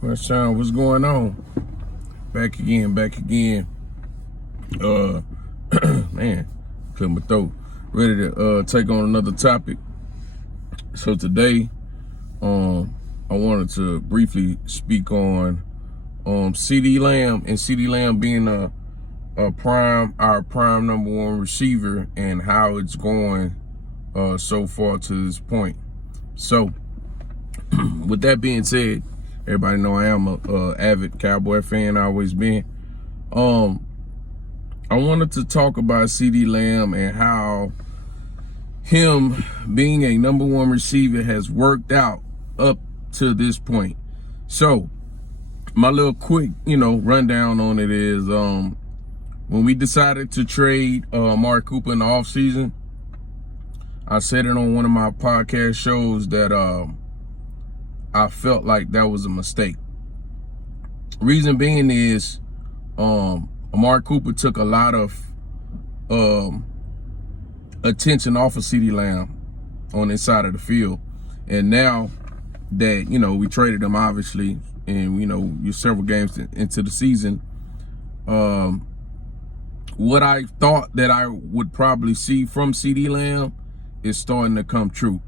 Sean, what's going on? Back again. Man, clear my throat. Ready to take on another topic. So today, I wanted to briefly speak on CeeDee Lamb and CeeDee Lamb being our prime number one receiver and how it's going so far to this point. So, with that being said, everybody know I am a avid Cowboy fan. I always been. I wanted to talk about CeeDee Lamb and how him being a number one receiver has worked out up to this point. So, my little quick, rundown on it is when we decided to trade Amari Cooper in the offseason, I said it on one of my podcast shows that I felt like that was a mistake. Reason being is Amari Cooper took a lot of attention off of CeeDee Lamb on this side of the field. And now that, we traded him, obviously, and, you're several games into the season, what I thought that I would probably see from CeeDee Lamb is starting to come true.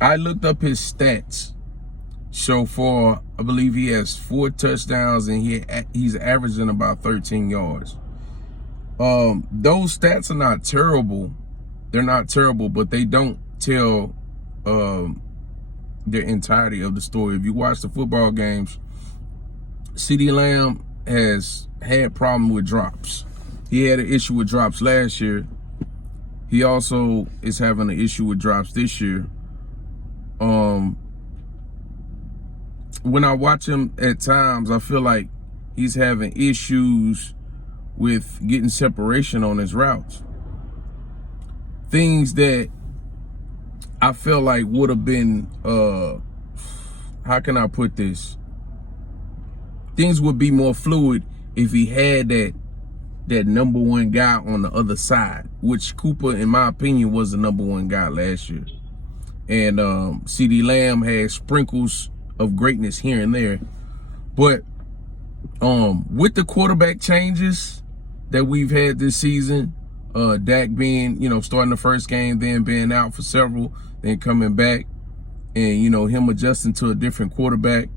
I looked up his stats. So far, I believe he has 4 touchdowns and he's averaging about 13 yards. Those stats are not terrible. They're not terrible, but they don't tell the entirety of the story. If you watch the football games, CeeDee Lamb has had problem with drops. He had an issue with drops last year. He also is having an issue with drops this year. When I watch him at times, I feel like he's having issues with getting separation on his routes. Things that I feel like would have been, how can I put this? Things would be more fluid if he had that number one guy on the other side, which Cooper, in my opinion, was the number one guy last year. And CeeDee Lamb had sprinkles of greatness here and there. But with the quarterback changes that we've had this season, Dak being, starting the first game, then being out for several, then coming back, and, him adjusting to a different quarterback,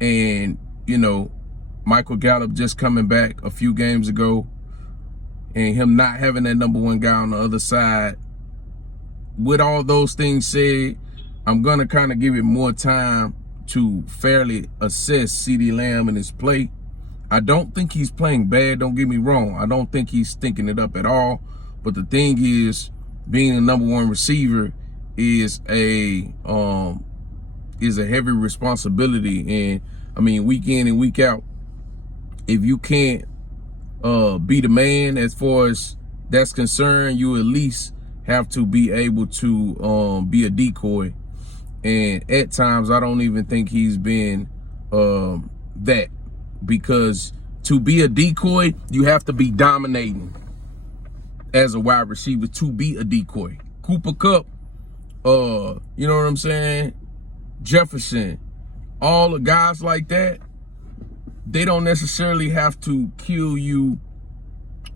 and, Michael Gallup just coming back a few games ago, and him not having that number one guy on the other side. With all those things said, I'm going to kind of give it more time to fairly assess CeeDee Lamb and his play. I don't think he's playing bad, don't get me wrong. I don't think he's stinking it up at all. But the thing is, being a number one receiver is a heavy responsibility. And, I mean, week in and week out, if you can't be the man as far as that's concerned, you at least have to be able to be a decoy. And at times, I don't even think he's been that, because to be a decoy, you have to be dominating as a wide receiver to be a decoy. Cooper Kupp, you know what I'm saying? Jefferson, all the guys like that, they don't necessarily have to kill you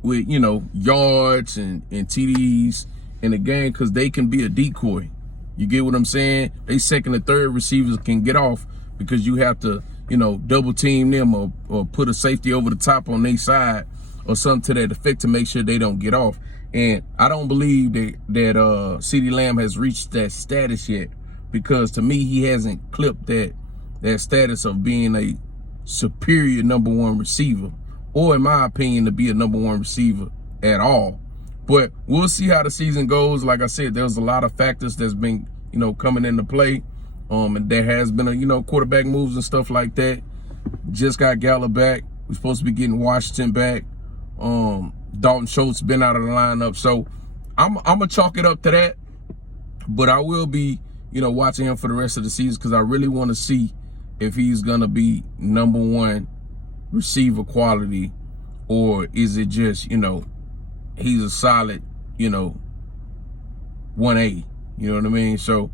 with, yards and TDs in the game, because they can be a decoy. You get what I'm saying? They second and third receivers can get off because you have to, double team them or put a safety over the top on their side or something to that effect to make sure they don't get off. And I don't believe that CeeDee Lamb has reached that status yet, because to me, he hasn't clipped that status of being a superior number one receiver, or in my opinion, to be a number one receiver at all. But we'll see how the season goes. Like I said, there's a lot of factors that's been, coming into play. And there has been quarterback moves and stuff like that. Just got Gallup back. We're supposed to be getting Washington back. Dalton Schultz been out of the lineup. So I'm going to chalk it up to that. But I will be, watching him for the rest of the season, because I really want to see if he's going to be number one receiver quality, or is it just, he's a solid, 1A. You know what I mean? So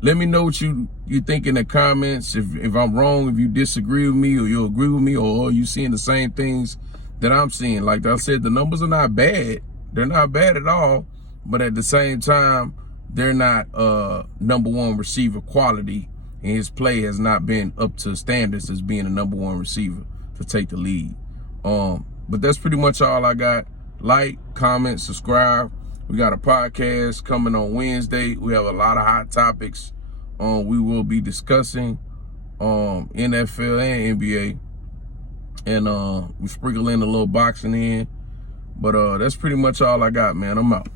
Let me know what you think in the comments. If I'm wrong, if you disagree with me, or you agree with me, or you seeing the same things that I'm seeing. Like I said, the numbers are not bad. They're not bad at all. But at the same time, they're not #1 receiver quality, and his play has not been up to standards as being a #1 receiver to take the lead. But that's pretty much all I got. Like, comment, subscribe. We got a podcast coming on Wednesday. We have a lot of hot topics we will be discussing NFL and NBA. And we sprinkle in a little boxing in. But that's pretty much all I got, man. I'm out.